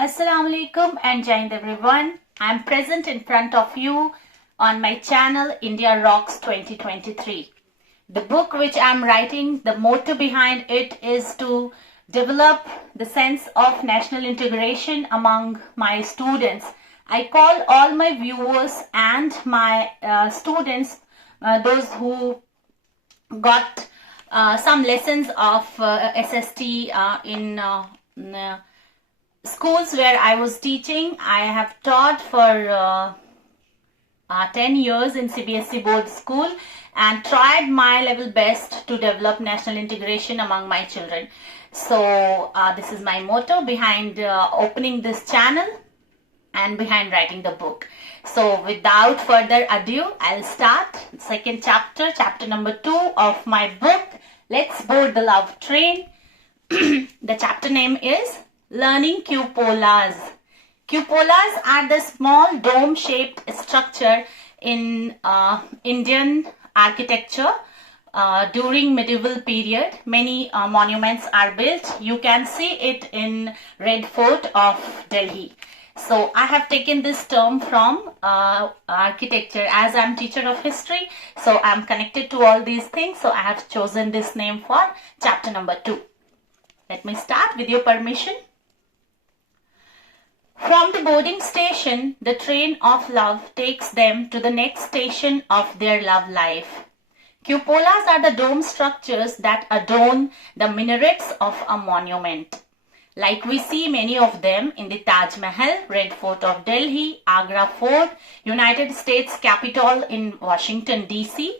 Assalamu alaikum and Jai Hind everyone. I am present in front of you on my channel India Rocks 2023. The book which I am writing, the motto behind it is to develop the sense of national integration among my students. I call all my viewers and my students, those who got some lessons of SST in schools where I was teaching. I have taught for 10 years in CBSE board school and tried my level best to develop national integration among my children. So this is my motto behind opening this channel and behind writing the book. So without further ado, I'll start second chapter, chapter number 2 of my book. Let's board the love train. The chapter name is Learning Cupolas. Cupolas are the small dome-shaped structure in Indian architecture. During medieval period, many monuments are built. You can see it in Red Fort of Delhi. So I have taken this term from architecture, as I am teacher of history. So I am connected to all these things. So I have chosen this name for chapter number 2. Let me start with your permission. From the boarding station, the train of love takes them to the next station of their love life. Cupolas are the dome structures that adorn the minarets of a monument. Like we see many of them in the Taj Mahal, Red Fort of Delhi, Agra Fort, United States Capitol in Washington DC,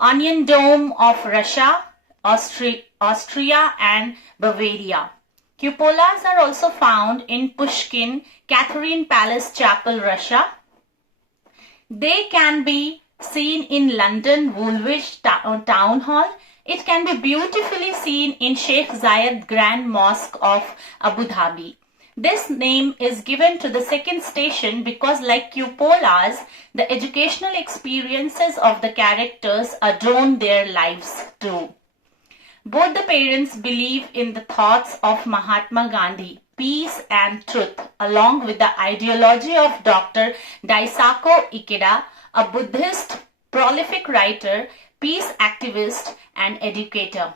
Onion Dome of Russia, Austria and Bavaria. Cupolas are also found in Pushkin, Catherine Palace Chapel, Russia. They can be seen in London Woolwich Town Hall. It can be beautifully seen in Sheikh Zayed Grand Mosque of Abu Dhabi. This name is given to the second station because, like cupolas, the educational experiences of the characters adorn their lives too. Both the parents believe in the thoughts of Mahatma Gandhi, peace and truth, along with the ideology of Dr. Daisaku Ikeda, a Buddhist prolific writer, peace activist and educator.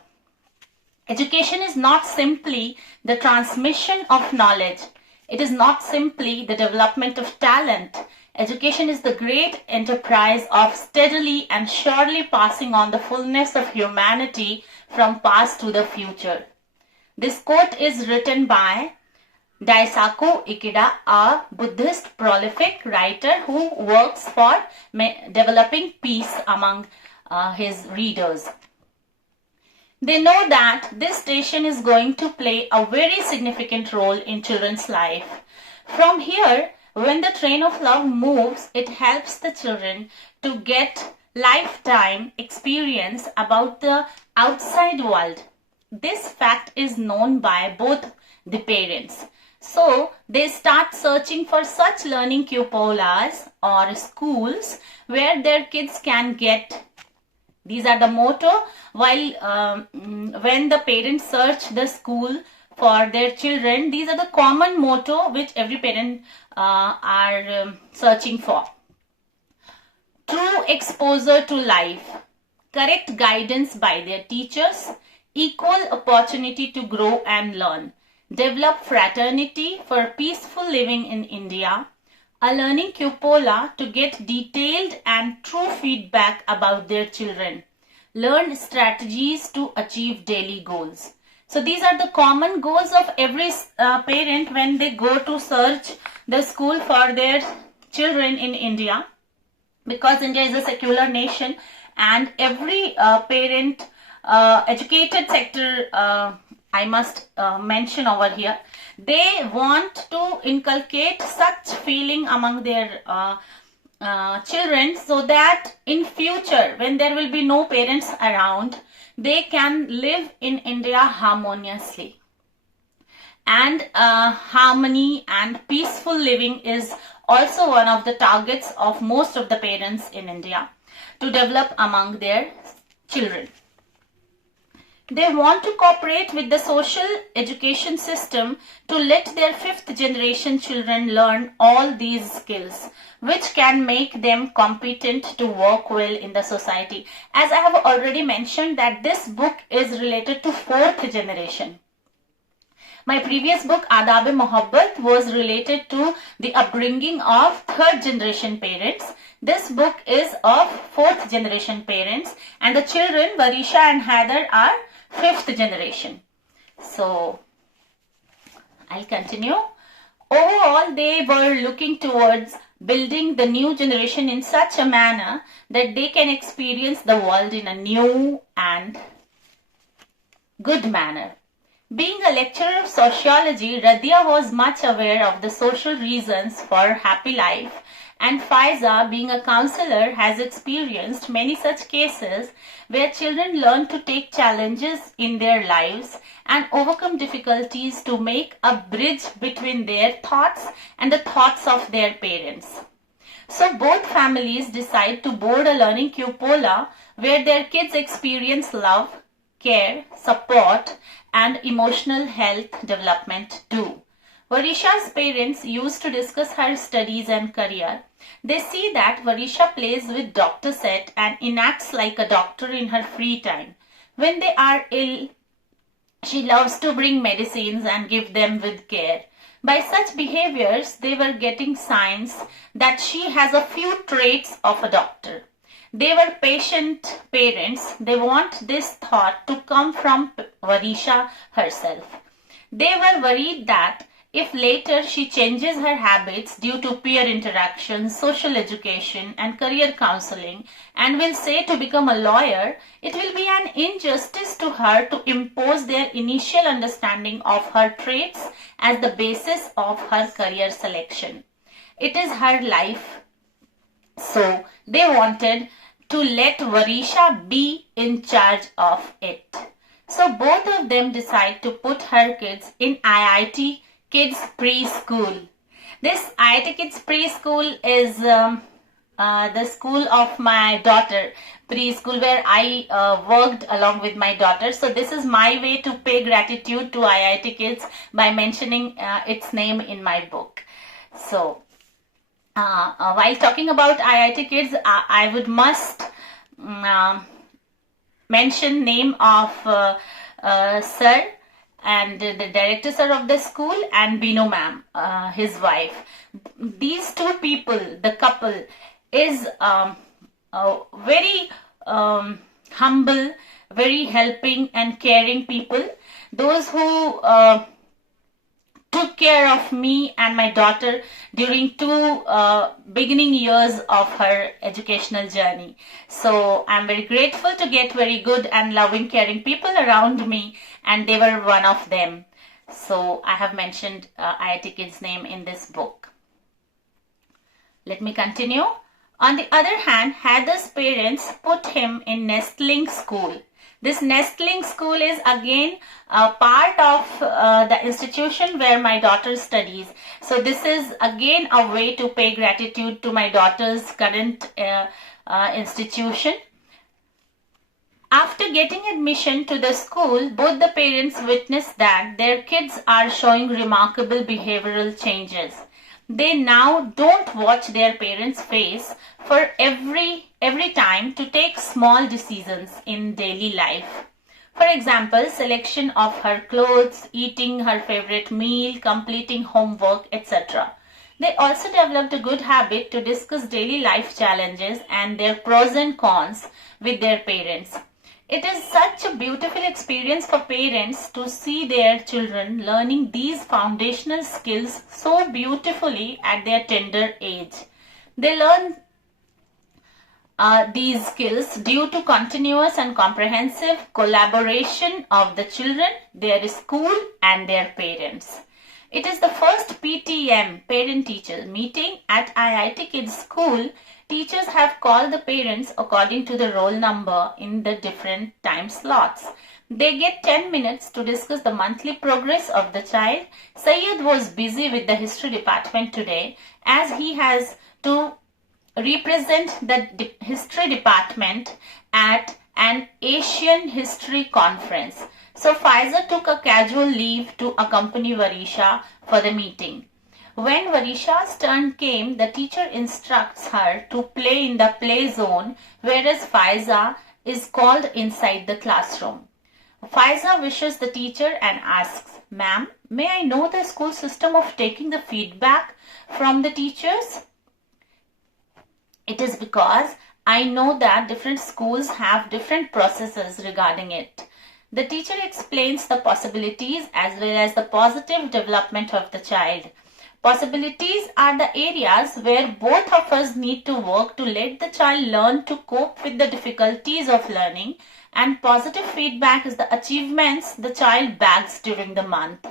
Education is not simply the transmission of knowledge. It is not simply the development of talent. Education is the great enterprise of steadily and surely passing on the fullness of humanity from past to the future. This quote is written by Daisaku Ikeda, a Buddhist prolific writer who works for developing peace among his readers. They know that this station is going to play a very significant role in children's life. From here, when the train of love moves, it helps the children to get lifetime experience about the outside world. This fact is known by both the parents. So they start searching for such learning cupolas or schools where their kids can get. These are the motto while when the parents search the school for their children. These are the common motto which every parent are searching for. True exposure to life, correct guidance by their teachers, equal opportunity to grow and learn, develop fraternity for peaceful living in India, a learning cupola to get detailed and true feedback about their children, learn strategies to achieve daily goals. So these are the common goals of every parent when they go to search the school for their children in India, because India is a secular nation and every parent, educated sector, I must mention over here, they want to inculcate such feeling among their children so that in future when there will be no parents around, they can live in India harmoniously. And harmony and peaceful living is also one of the targets of most of the parents in India to develop among their children. They want to cooperate with the social education system to let their fifth generation children learn all these skills, which can make them competent to work well in the society. As I have already mentioned that this book is related to fourth generation. My previous book, Adab-e-Mohabbat, was related to the upbringing of third generation parents. This book is of fourth generation parents, and the children, Varisha and Haider, are fifth generation. So, I'll continue. Overall, they were looking towards building the new generation in such a manner that they can experience the world in a new and good manner. Being a lecturer of sociology, Radia was much aware of the social reasons for happy life, and Faiza, being a counselor, has experienced many such cases where children learn to take challenges in their lives and overcome difficulties to make a bridge between their thoughts and the thoughts of their parents. So both families decide to board a learning cupola where their kids experience love, care, support, and emotional health development too. Varisha's parents used to discuss her studies and career. They see that Varisha plays with Dr. Set and enacts like a doctor in her free time. When they are ill, she loves to bring medicines and give them with care. By such behaviors, they were getting signs that she has a few traits of a doctor. They were patient parents. They want this thought to come from Varisha herself. They were worried that if later she changes her habits due to peer interaction, social education, and career counseling, and will say to become a lawyer, it will be an injustice to her to impose their initial understanding of her traits as the basis of her career selection. It is her life. So they wanted to let Varisha be in charge of it. So both of them decide to put her kids in IIT Kids Preschool. This IIT Kids Preschool is the school of my daughter, preschool, where I worked along with my daughter. So this is my way to pay gratitude to IIT Kids by mentioning its name in my book. So while talking about IIT Kids, I would must mention name of Sir and the director sir of the school and Bino ma'am, his wife. These two people, the couple, is very humble, very helping and caring people. Those who took care of me and my daughter during two beginning years of her educational journey. So I'm very grateful to get very good and loving, caring people around me, and they were one of them. So I have mentioned IIT Kids' name in this book. Let me continue. On the other hand, Haider's parents put him in Nestling School. This Nestling School is again a part of the institution where my daughter studies. So this is again a way to pay gratitude to my daughter's current institution. After getting admission to the school, both the parents witness that their kids are showing remarkable behavioral changes. They now don't watch their parents' face for every time to take small decisions in daily life. For example, selection of her clothes, eating her favorite meal, completing homework, etc. They also developed a good habit to discuss daily life challenges and their pros and cons with their parents. It is such a beautiful experience for parents to see their children learning these foundational skills so beautifully at their tender age. They learn these skills due to continuous and comprehensive collaboration of the children, their school and their parents. It is the first PTM, parent-teacher meeting at IIT Kids School. Teachers have called the parents according to the roll number in the different time slots. They get 10 minutes to discuss the monthly progress of the child. Syed was busy with the history department today as he has to represent the history department at an Asian History Conference. So Faiza took a casual leave to accompany Varisha for the meeting. When Varisha's turn came, the teacher instructs her to play in the play zone, whereas Faiza is called inside the classroom. Faiza wishes the teacher and asks, "Ma'am, may I know the school system of taking the feedback from the teachers?" It is because I know that different schools have different processes regarding it. The teacher explains the possibilities as well as the positive development of the child. Possibilities are the areas where both of us need to work to let the child learn to cope with the difficulties of learning, and positive feedback is the achievements the child bags during the month.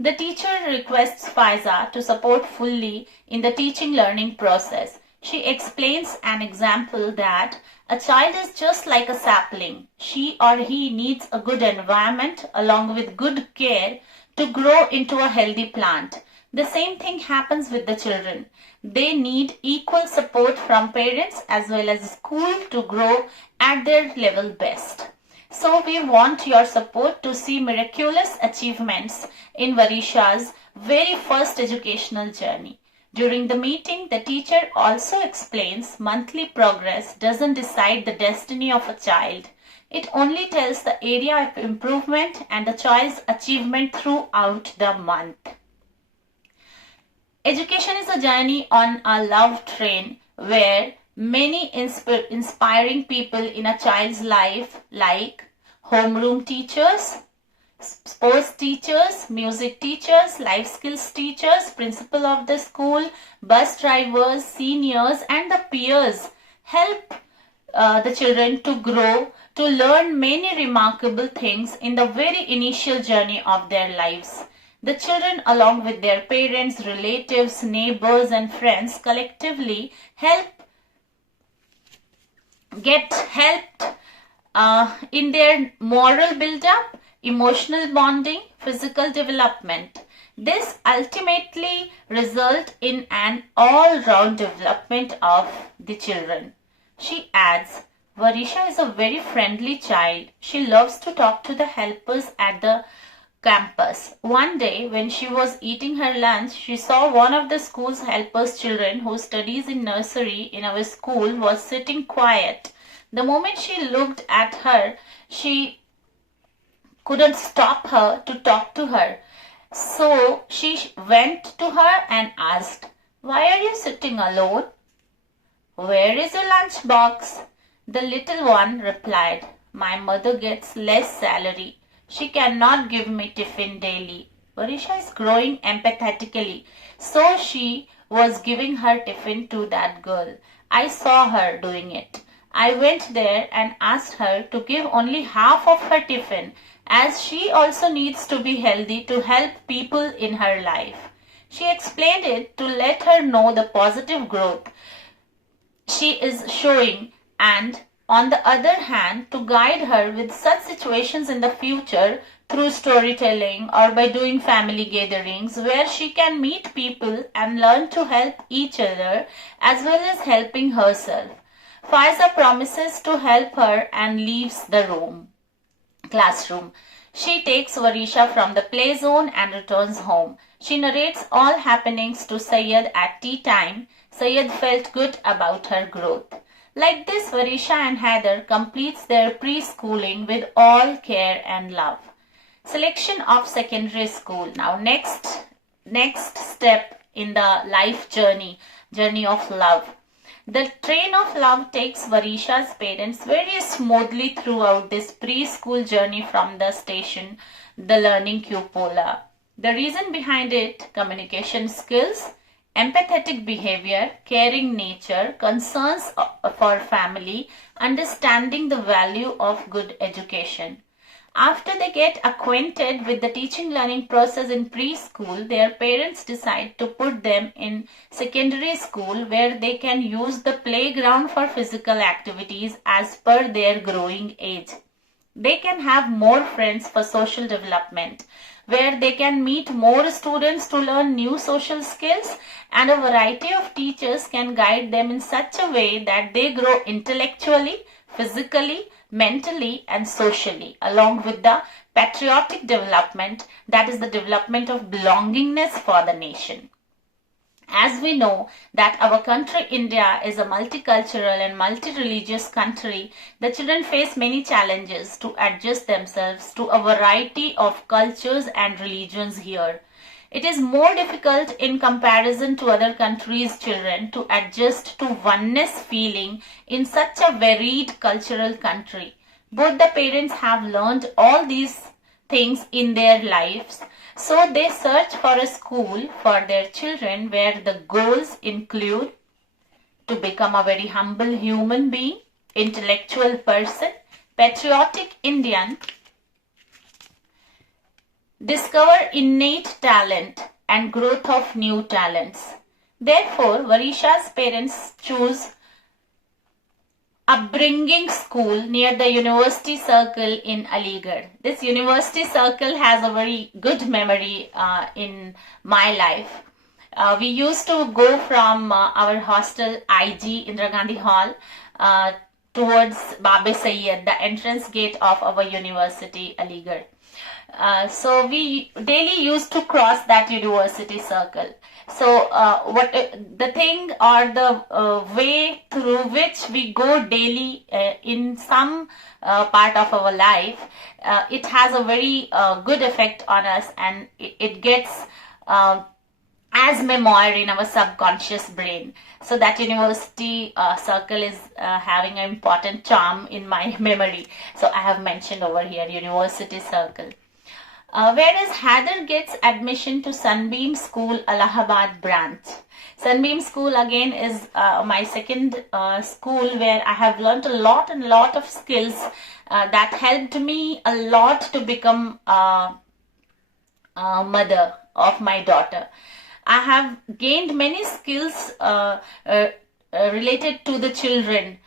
The teacher requests Faiza to support fully in the teaching learning process. She explains an example that a child is just like a sapling. She or he needs a good environment along with good care to grow into a healthy plant. The same thing happens with the children. They need equal support from parents as well as school to grow at their level best. So we want your support to see miraculous achievements in Varisha's very first educational journey. During the meeting, the teacher also explains monthly progress doesn't decide the destiny of a child. It only tells the area of improvement and the child's achievement throughout the month. Education is a journey on a love train where many inspiring people in a child's life, like homeroom teachers, sports teachers, music teachers, life skills teachers, principal of the school, bus drivers, seniors, and the peers help the children to grow, to learn many remarkable things in the very initial journey of their lives. The children, along with their parents, relatives, neighbors, and friends, collectively get helped in their moral build-up, emotional bonding, physical development. This ultimately results in an all-round development of the children. She adds, Varisha is a very friendly child. She loves to talk to the helpers at the campus. One day, when she was eating her lunch, she saw one of the school's helpers' children who studies in nursery in our school was sitting quiet. The moment she looked at her, she couldn't stop her to talk to her. So she went to her and asked, "Why are you sitting alone? Where is your lunch box?" The little one replied, "My mother gets less salary. She cannot give me tiffin daily." Varisha is growing empathetically, so she was giving her tiffin to that girl. I saw her doing it. I went there and asked her to give only half of her tiffin, as she also needs to be healthy to help people in her life. She explained it to let her know the positive growth she is showing, and on the other hand, to guide her with such situations in the future through storytelling or by doing family gatherings where she can meet people and learn to help each other as well as helping herself. Faiza promises to help her and leaves the classroom. She takes Varisha from the play zone and returns home. She narrates all happenings to Syed at tea time. Syed felt good about her growth. Like this, Varisha and Haider completes their preschooling with all care and love. Selection of secondary school. Now next step in the life journey of love. The train of love takes Varisha's parents very smoothly throughout this preschool journey from the station, the learning cupola. The reason behind it: communication skills, empathetic behavior, caring nature, concerns for family, understanding the value of good education. After they get acquainted with the teaching learning process in preschool, their parents decide to put them in secondary school where they can use the playground for physical activities as per their growing age. They can have more friends for social development, where they can meet more students to learn new social skills, and a variety of teachers can guide them in such a way that they grow intellectually, physically, mentally and socially, along with the patriotic development, that is the development of belongingness for the nation. As we know that our country India is a multicultural and multi-religious country, the children face many challenges to adjust themselves to a variety of cultures and religions here. It is more difficult in comparison to other countries' children to adjust to oneness feeling in such a varied cultural country. Both the parents have learned all these things in their lives, so they search for a school for their children where the goals include to become a very humble human being, intellectual person, patriotic Indian, discover innate talent and growth of new talents. Therefore, Varisha's parents choose Upbringing School near the University Circle in Aligarh. This University Circle has a very good memory in my life. We used to go from our hostel IG Indira Gandhi Hall towards Babe Sayyed, the entrance gate of our university Aligarh. So we daily used to cross that university circle. So the thing or the way through which we go daily in some part of our life, it has a very good effect on us, and it gets as memory in our subconscious brain. So that university circle is having an important charm in my memory. So I have mentioned over here university circle. Whereas Haider gets admission to Sunbeam School, Allahabad branch. Sunbeam School again is my second school where I have learnt a lot of skills that helped me a lot to become a mother of my daughter. I have gained many skills related to the children.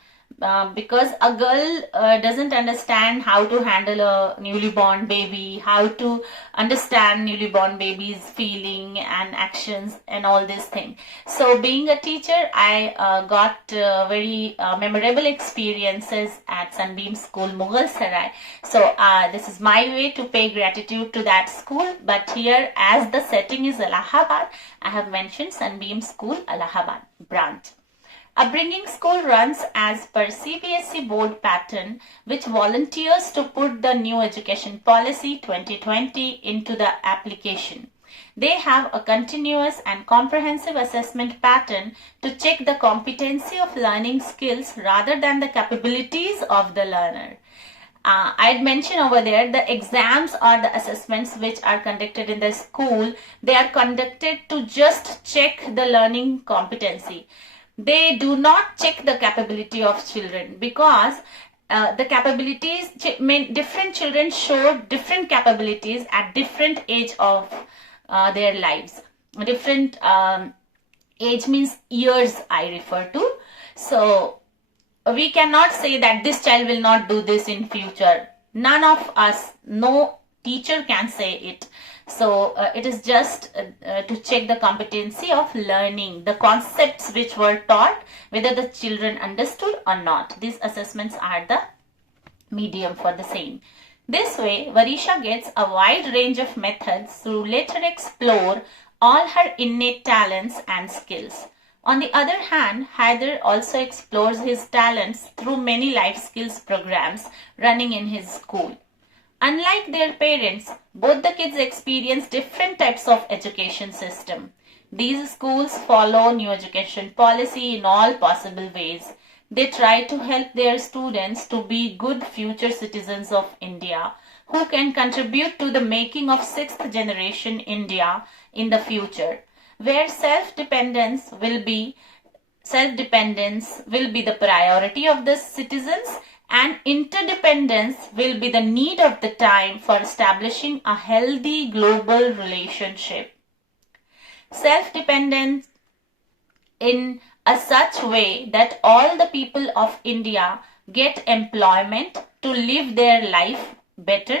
Because a girl doesn't understand how to handle a newly born baby, how to understand newly born baby's feeling and actions and all these things. So being a teacher, I got very memorable experiences at Sunbeam School, Mughal Sarai. So this is my way to pay gratitude to that school. But here, as the setting is Allahabad, I have mentioned Sunbeam School, Allahabad branch. Upbringing School runs as per CBSE board pattern, which volunteers to put the new education policy 2020 into the application. They have a continuous and comprehensive assessment pattern to check the competency of learning skills rather than the capabilities of the learner. I'd mention over there the exams or the assessments which are conducted in the school, they are conducted to just check the learning competency. They do not check the capability of children, because the capabilities, different children show different capabilities at different age of their lives. Different age means years I refer to. So we cannot say that this child will not do this in future. None of us, no teacher can say it. So it is just to check the competency of learning, the concepts which were taught, whether the children understood or not. These assessments are the medium for the same. This way, Varisha gets a wide range of methods to later explore all her innate talents and skills. On the other hand, Haider also explores his talents through many life skills programs running in his school. Unlike their parents, both the kids experience different types of education system. These schools follow new education policy in all possible ways. They try to help their students to be good future citizens of India who can contribute to the making of sixth generation India in the future, where self-dependence will be the priority of the citizens, and interdependence will be the need of the time for establishing a healthy global relationship. Self-dependence in a such way that all the people of India get employment to live their life better,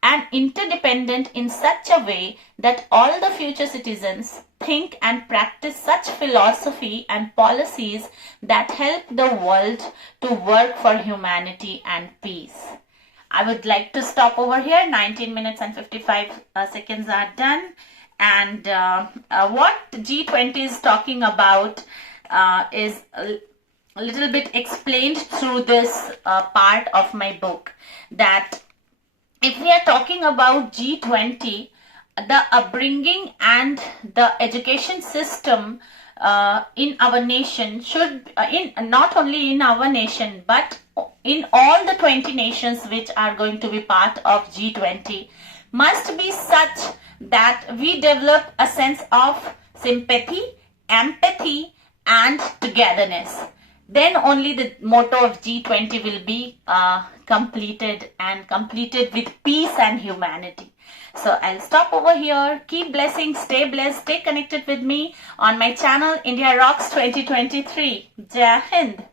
and interdependent in such a way that all the future citizens think and practice such philosophy and policies that help the world to work for humanity and peace. I would like to stop over here. 19 minutes and 55 seconds are done. And what G20 is talking about is a little bit explained through this part of my book. That if we are talking about G20, the upbringing and the education system in our nation should, not only in our nation, but in all the 20 nations which are going to be part of G20, must be such that we develop a sense of sympathy, empathy, and togetherness. Then only the motto of G20 will be completed, and completed with peace and humanity. So I'll stop over here. Keep blessing, stay blessed, stay connected with me on my channel India Rocks 2023. Jai Hind.